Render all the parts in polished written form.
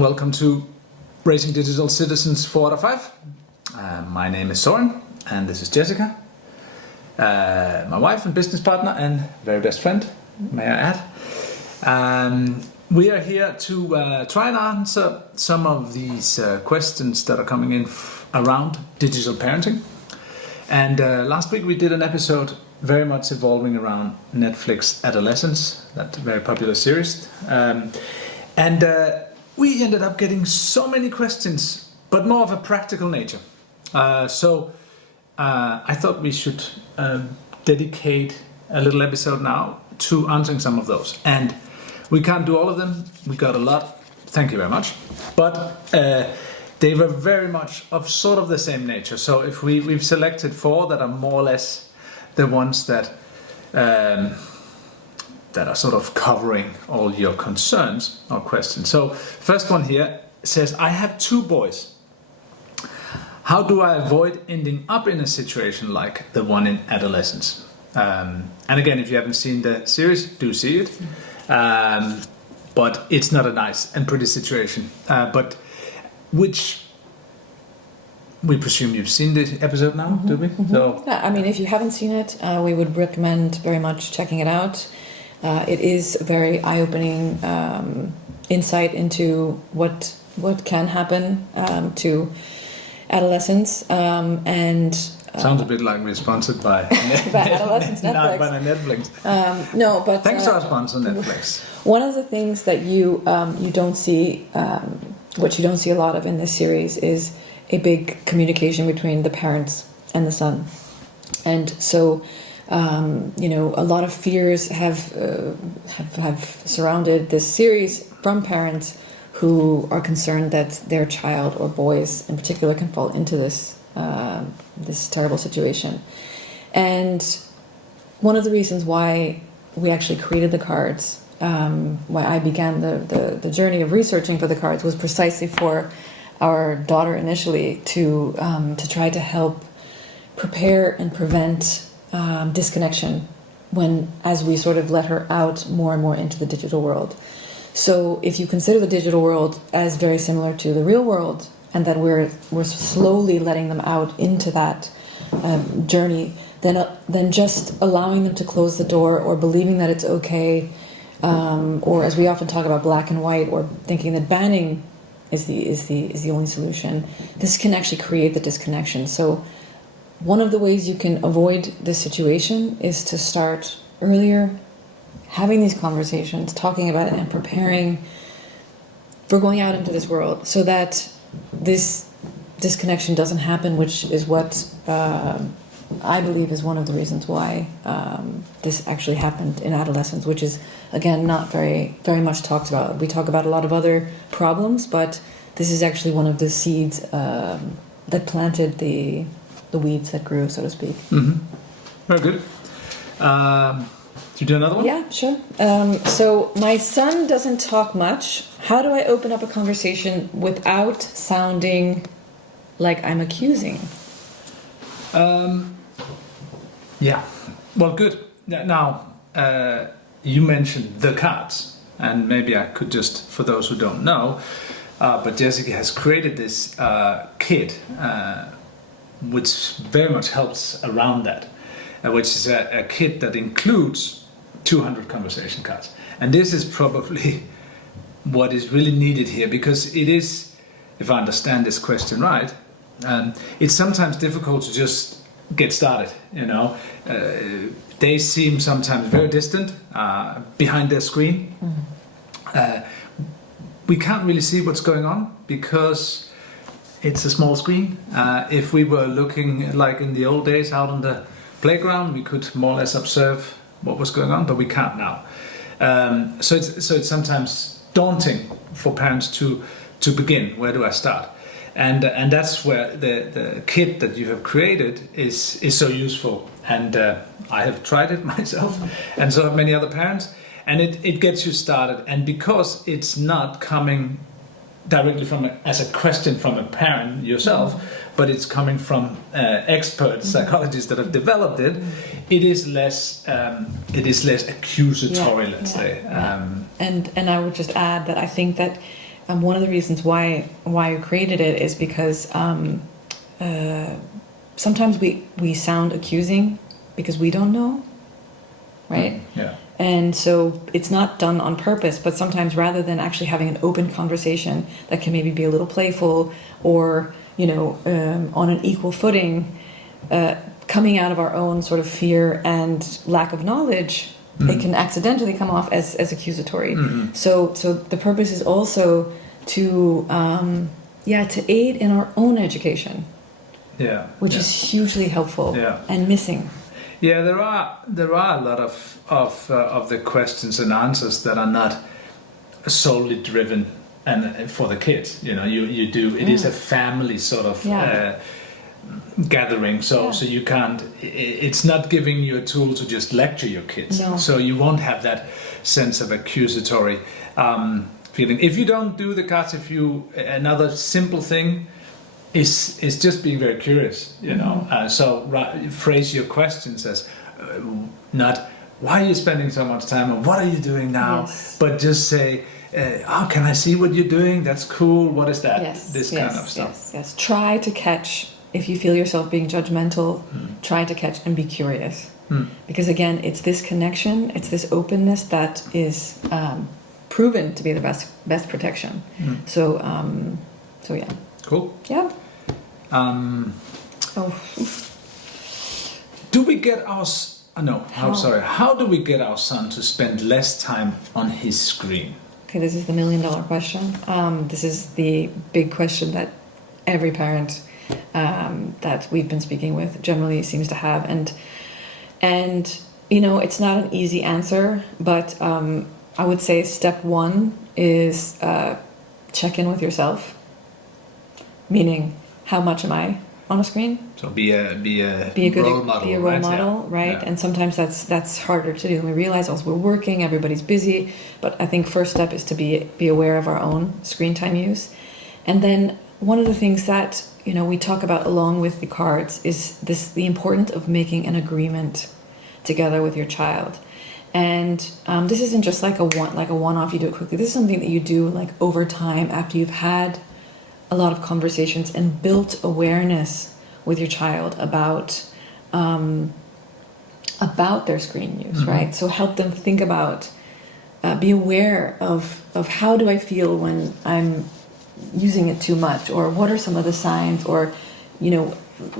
and welcome to Raising Digital Citizens 4 out of 5. My name is Søren, and this is Jessica, my wife and business partner and very best friend, may I add. We are here to try and answer some of these questions that are coming in around digital parenting. And last week we did an episode very much evolving around Netflix Adolescence, that very popular series. And we ended up getting so many questions, but more of a practical nature. So I thought we should dedicate a little episode now to answering some of those. And we can't do all of them. We got a lot. Thank you very much. But they were very much of sort of the same nature. So if we've selected 4 that are more or less the ones that are sort of covering all your concerns or questions. So first one here says, I have 2 boys. How do I avoid ending up in a situation like the one in Adolescence? And again, if you haven't seen the series, do see it. But it's not a nice and pretty situation. But which we presume you've seen the episode now, do we? Mm-hmm. So yeah, I mean, if you haven't seen it, we would recommend very much checking it out. It is a very eye-opening insight into what can happen to adolescents, and sounds a bit like we're sponsored by Adolescence Netflix. Not by Netflix. No, but thanks to our sponsor Netflix. One of the things that you don't see, what you don't see a lot of in this series, is a big communication between the parents and the son, and so. A lot of fears have surrounded this series from parents who are concerned that their child, or boys in particular, can fall into this terrible situation. And one of the reasons why we actually created the cards, why I began the journey of researching for the cards, was precisely for our daughter initially to try to help prepare and prevent disconnection as we sort of let her out more and more into the digital world. So if you consider the digital world as very similar to the real world, and that we're slowly letting them out into that journey, then just allowing them to close the door, or believing that it's okay, or as we often talk about, black and white, or thinking that banning is the only solution, this can actually create the disconnection. So one of the ways you can avoid this situation is to start earlier, having these conversations, talking about it, and preparing for going out into this world, so that this disconnection doesn't happen, which is what I believe is one of the reasons why this actually happened in adolescence, which is, again, not very, very much talked about. We talk about a lot of other problems, but this is actually one of the seeds that planted the weeds that grew, so to speak. Mm-hmm. Very good. Do you do another one? Yeah, sure. So my son doesn't talk much. How do I open up a conversation without sounding like I'm accusing? Yeah. Well, good. Now, you mentioned the cards, and maybe I could just, for those who don't know, but Jessica has created this kit which very much helps around that, which is a kit that includes 200 conversation cards. And this is probably what is really needed here, because it is, if I understand this question right, it's sometimes difficult to just get started, They seem sometimes very distant behind their screen. Mm-hmm. We can't really see what's going on because it's a small screen. If we were looking like in the old days out on the playground, we could more or less observe what was going on, but we can't now. So it's sometimes daunting for parents to begin. Where do I start? And that's where the kit that you have created is so useful. And I have tried it myself, and so have many other parents. And it gets you started. And because it's not coming directly as a question from a parent yourself, but it's coming from expert psychologists that have developed it, it is less accusatory, let's say. And I would just add that I think that one of the reasons why I created it is because sometimes we sound accusing because we don't know, right? Yeah. And so it's not done on purpose, but sometimes rather than actually having an open conversation that can maybe be a little playful or, on an equal footing, coming out of our own sort of fear and lack of knowledge, it can accidentally come off as accusatory. So the purpose is also to aid in our own education, which is hugely helpful and missing. Yeah, there are a lot of the questions and answers that are not solely driven and for the kids. You do it is a family sort of gathering, so you can't. It's not giving you a tool to just lecture your kids. No. So you won't have that sense of accusatory feeling if you don't do the cards. Another simple thing is just being very curious, phrase your questions as not why are you spending so much time or what are you doing now, but just say, can I see what you're doing? That's cool. What is that? Kind of stuff. Yes. Try to catch, if you feel yourself being judgmental, try to catch and be curious. Because again, it's this connection, it's this openness that is proven to be the best protection. So yeah. Cool. Yeah. Do we get our... No, I'm sorry. How do we get our son to spend less time on his screen? Okay, this is the $1 million question. This is the big question that every parent that we've been speaking with generally seems to have. And it's not an easy answer, but I would say step one is check in with yourself. Meaning, how much am I on a screen? So be a role model, right? Yeah. And sometimes that's harder to do. We realize also we're working, everybody's busy, but I think first step is to be aware of our own screen time use. And then one of the things that we talk about along with the cards is the importance of making an agreement together with your child. And this isn't just like a one-off. You do it quickly. This is something that you do like over time after you've had a lot of conversations and built awareness with your child about their screen use, right? So help them think about, be aware of how do I feel when I'm using it too much, or what are some of the signs, or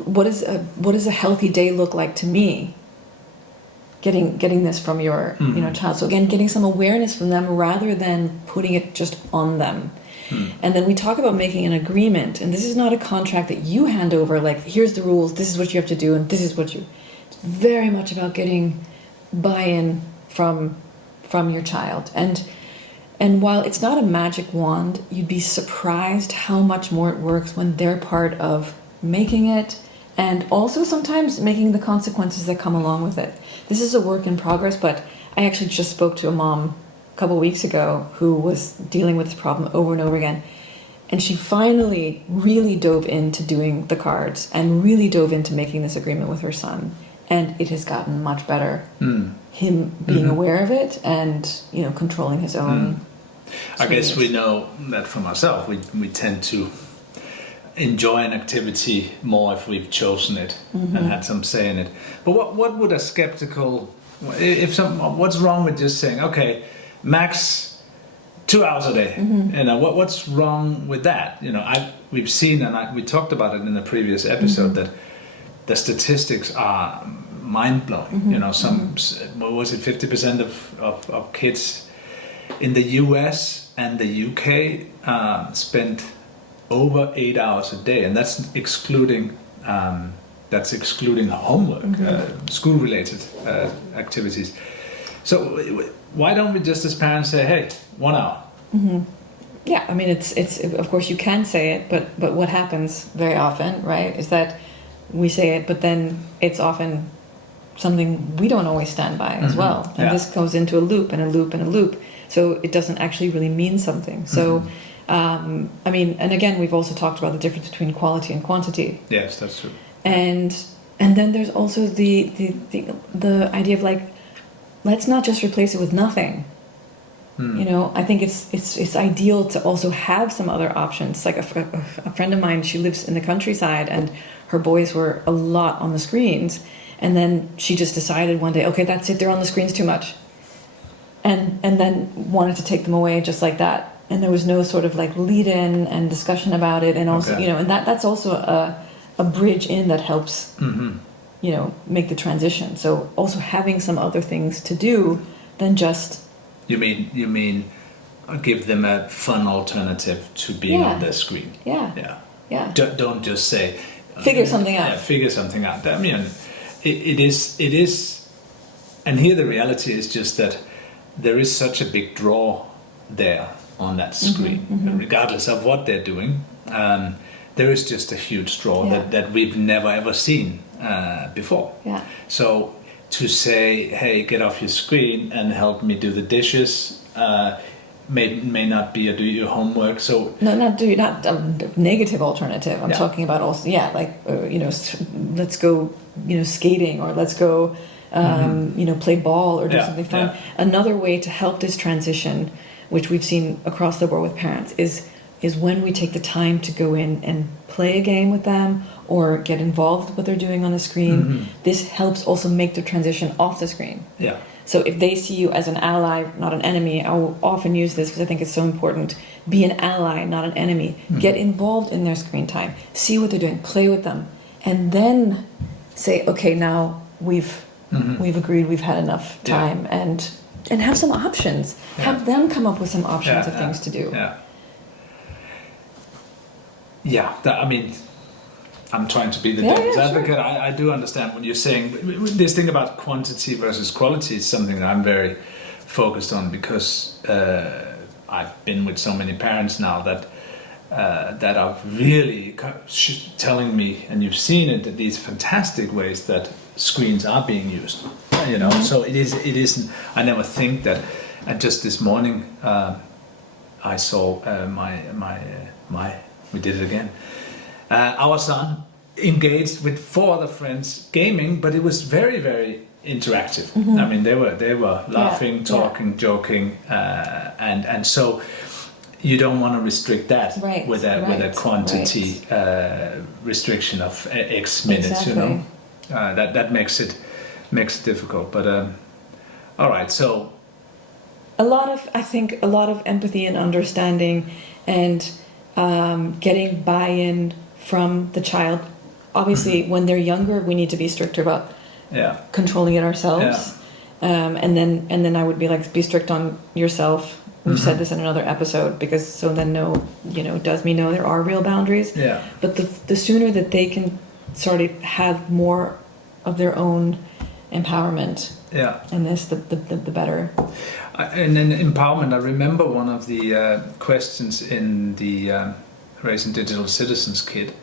what does a healthy day look like to me? Getting this from your child. So again, getting some awareness from them rather than putting it just on them. And then we talk about making an agreement, and this is not a contract that you hand over, like, here's the rules, this is what you have to do, and this is what you... It's very much about getting buy-in from your child. And while it's not a magic wand, you'd be surprised how much more it works when they're part of making it, and also sometimes making the consequences that come along with it. This is a work in progress, but I actually just spoke to a mom couple of weeks ago who was dealing with this problem over and over again, and she finally really dove into doing the cards and really dove into making this agreement with her son, and it has gotten much better. Him being aware of it and controlling his own I guess we know that from ourselves. We tend to enjoy an activity more if we've chosen it and had some say in it. But what would a skeptical, what's wrong with just saying, okay, max 2 hours a day? What's wrong with that? We've seen, and we talked about it in the previous episode, that the statistics are mind-blowing. What was it, 50% of kids in the US and the UK spend over 8 hours a day, and that's excluding homework, school-related activities. So why don't we just as parents say, hey, 1 hour? Yeah, I mean, it's of course you can say it, but what happens very often, right, is that we say it, but then it's often something we don't always stand by as well. And this goes into a loop and a loop and a loop. So it doesn't actually really mean something. So, I mean, and again, we've also talked about the difference between quality and quantity. Yes, that's true. And then there's also the idea of like, let's not just replace it with nothing. You know, I think it's ideal to also have some other options. Like a friend of mine, she lives in the countryside, and her boys were a lot on the screens, and then she just decided one day, okay, that's it, they're on the screens too much, and then wanted to take them away just like that. And there was no sort of like lead in and discussion about it, and also you know, and that's also a bridge in that helps you know, make the transition. So also having some other things to do than just. You mean give them a fun alternative to being on the screen. Yeah. Don't just say figure something out. Yeah, figure something out. I mean, it is, and here the reality is just that there is such a big draw there on that screen, regardless of what they're doing. There is just a huge draw that we've never ever seen before. Yeah. So to say, hey, get off your screen and help me do the dishes, may not be, or do your homework. So not a negative alternative. I'm talking about also, like you know, let's go, you know, skating, or let's go, you know, play ball or do something fun. Another way to help this transition, which we've seen across the board with parents, is when we take the time to go in and play a game with them or get involved with what they're doing on the screen. This helps also make the transition off the screen. Yeah. So if they see you as an ally, not an enemy, I will often use this because I think it's so important. Be an ally, not an enemy. Get involved in their screen time. See what they're doing. Play with them. And then say, okay, now we've agreed, we've had enough time, and have some options. Have them come up with some options of things to do. I mean, I'm trying to be the devil's advocate. Sure. I do understand when you're saying this thing about quantity versus quality is something that I'm very focused on, because I've been with so many parents now that are really telling me, and you've seen it, that these fantastic ways that screens are being used. You know, so it isn't. I never think that. And just this morning, I saw we did it again. Our son engaged with 4 other friends gaming, but it was very, very interactive. I mean, they were laughing, talking, joking, and so you don't want to restrict that with a quantity restriction of X minutes. You know, that makes it difficult. But all right, so I think a lot of empathy and understanding, and getting buy-in from the child. Obviously, when they're younger, we need to be stricter about controlling it ourselves. And then I would be like, be strict on yourself. We've said this in another episode, because so then does me know there are real boundaries. Yeah. But the sooner that they can sort of have more of their own empowerment in this, the better. And then empowerment, I remember one of the questions in the Raising Digital Citizens kit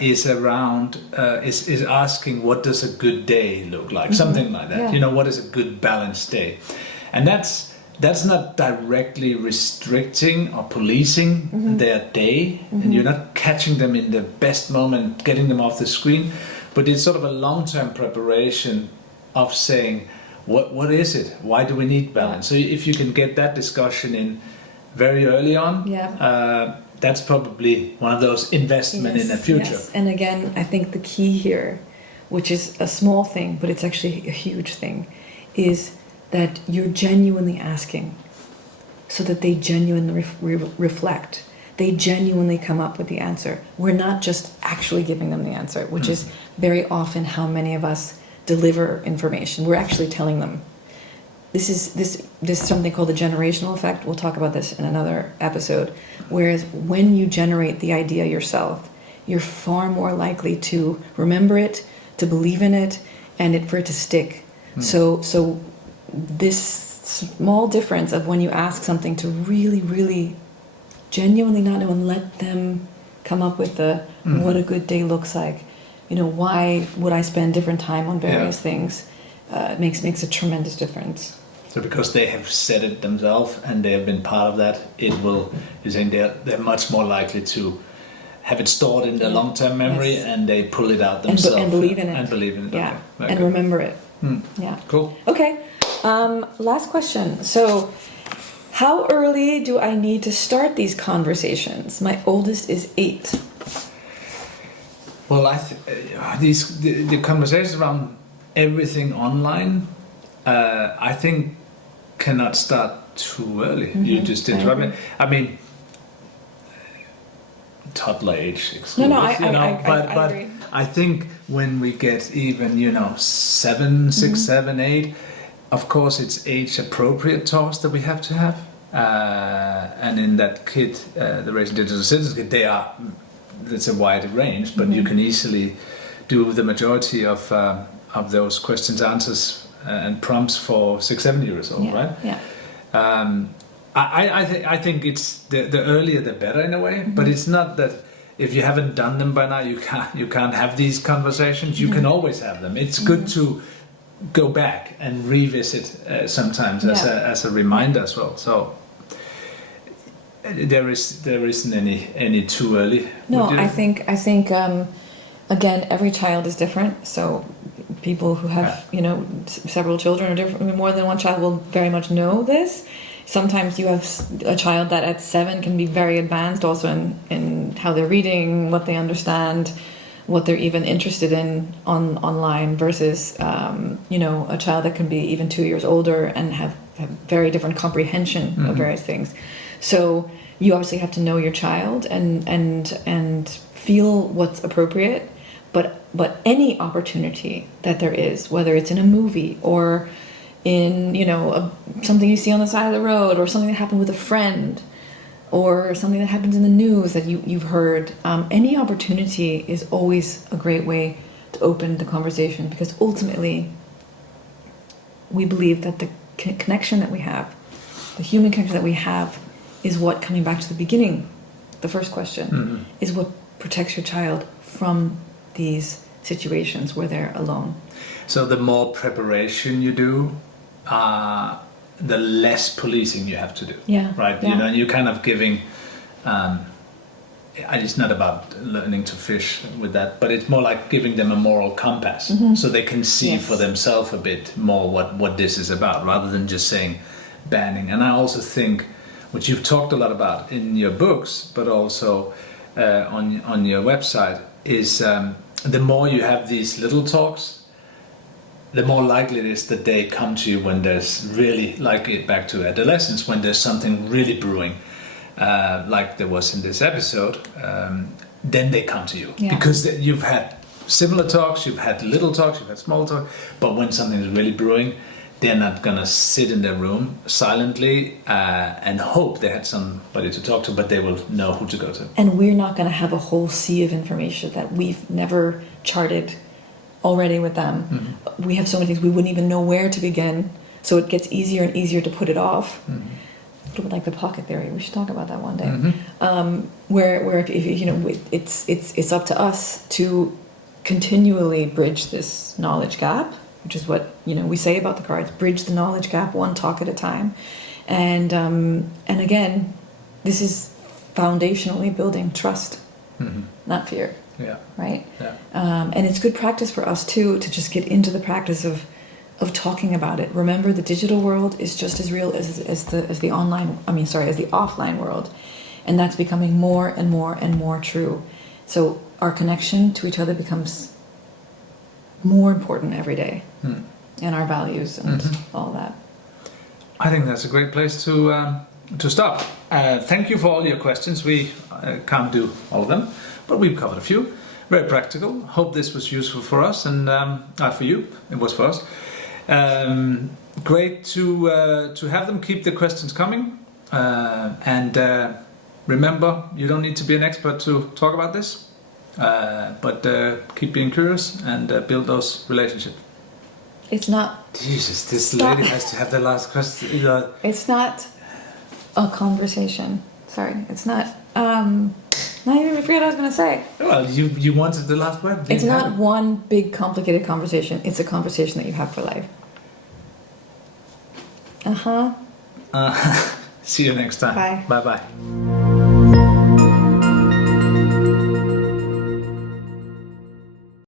is around is asking, what does a good day look like? Something like that. Yeah. You know, what is a good balanced day? And that's not directly restricting or policing their day, and you're not catching them in the best moment, getting them off the screen, but it's sort of a long-term preparation of saying, what is it? Why do we need balance? So if you can get that discussion in very early on, that's probably one of those investments in the future. Yes. And again, I think the key here, which is a small thing, but it's actually a huge thing, is that you're genuinely asking, so that they genuinely reflect. They genuinely come up with the answer. We're not just actually giving them the answer, which is very often how many of us deliver information. We're actually telling them. This is something called the generational effect. We'll talk about this in another episode. Whereas when you generate the idea yourself, you're far more likely to remember it, to believe in it, and for it to stick. So this small difference of when you ask something to really, really genuinely not know, and let them come up with what a good day looks like. You know, why would I spend different time on various things? Makes a tremendous difference. So because they have said it themselves and they have been part of that, you're saying they're much more likely to have it stored in their long-term memory, and they pull it out themselves. And believe in it. And believe in it. Yeah. Okay. And remember it. Yeah. Cool. Okay. Last question. So How early do I need to start these conversations? My oldest is 8. Well, the conversations around everything online, I think, cannot start too early. You just interrupt me. I mean, toddler age excluded. No, I but agree. I think when we get even 7, 6, 7, 8, of course it's age appropriate talks that we have to have. And in that kit, the Raising Digital Citizens kit, it's a wide range, but you can easily do the majority of those questions, answers, and prompts for 6, 7 years old, right? Yeah. I think it's the earlier the better in a way, but it's not that if you haven't done them by now you can't have these conversations. You can always have them. It's good to go back and revisit sometimes as a reminder as well. So there isn't any too early. No, I think again, every child is different. So people who have several children or different, more than one child will very much know this. Sometimes you have a child that at 7 can be very advanced also in how they're reading, what they understand, what they're even interested in online versus a child that can be even 2 years older and have very different comprehension of various things. So you obviously have to know your child and feel what's appropriate, but any opportunity that there is, whether it's in a movie or in something you see on the side of the road, or something that happened with a friend, or something that happens in the news that you've heard, any opportunity is always a great way to open the conversation, because ultimately we believe that the connection that we have, the human connection that we have, is what, coming back to the beginning, the first question, is what protects your child from these situations where they're alone. So the more preparation you do, the less policing you have to do. Yeah. Right? Yeah. You're kind of giving. It's not about learning to fish with that, but it's more like giving them a moral compass, so they can see for themselves a bit more what this is about, rather than just saying banning. And I also think, which you've talked a lot about in your books, but also on your website, is the more you have these little talks, the more likely it is that they come to you when there's really, like it back to adolescence, when there's something really brewing, like there was in this episode, then they come to you. Yeah. Because you've had similar talks, you've had little talks, you've had small talks, but when something is really brewing, they're not going to sit in their room silently and hope they had somebody to talk to, but they will know who to go to. And we're not going to have a whole sea of information that we've never charted already with them. We have so many things we wouldn't even know where to begin, so it gets easier and easier to put it off. A little bit like the pocket theory. We should talk about that one day. Where if it's up to us to continually bridge this knowledge gap, which is what we say about the cards: bridge the knowledge gap one talk at a time. And again, this is foundationally building trust, not fear. Yeah. Right. Yeah. And it's good practice for us too to just get into the practice of talking about it. Remember, the digital world is just as real as the online. As the offline world, and that's becoming more and more and more true. So our connection to each other becomes more important every day, and our values and all that. I think that's a great place to stop. Thank you for all your questions. We can't do all of them, but we've covered a few. Very practical. Hope this was useful for us, and for you. It was for us. Great to have them. Keep the questions coming, and remember, you don't need to be an expert to talk about this, but keep being curious and build those relationships. It's not. Jesus, this lady has to have the last question. It's not a conversation. Sorry, it's not. Not even forget what I was going to say. Well, you wanted the last word. It's not one big complicated conversation. It's a conversation that you have for life. See you next time. Bye. Bye.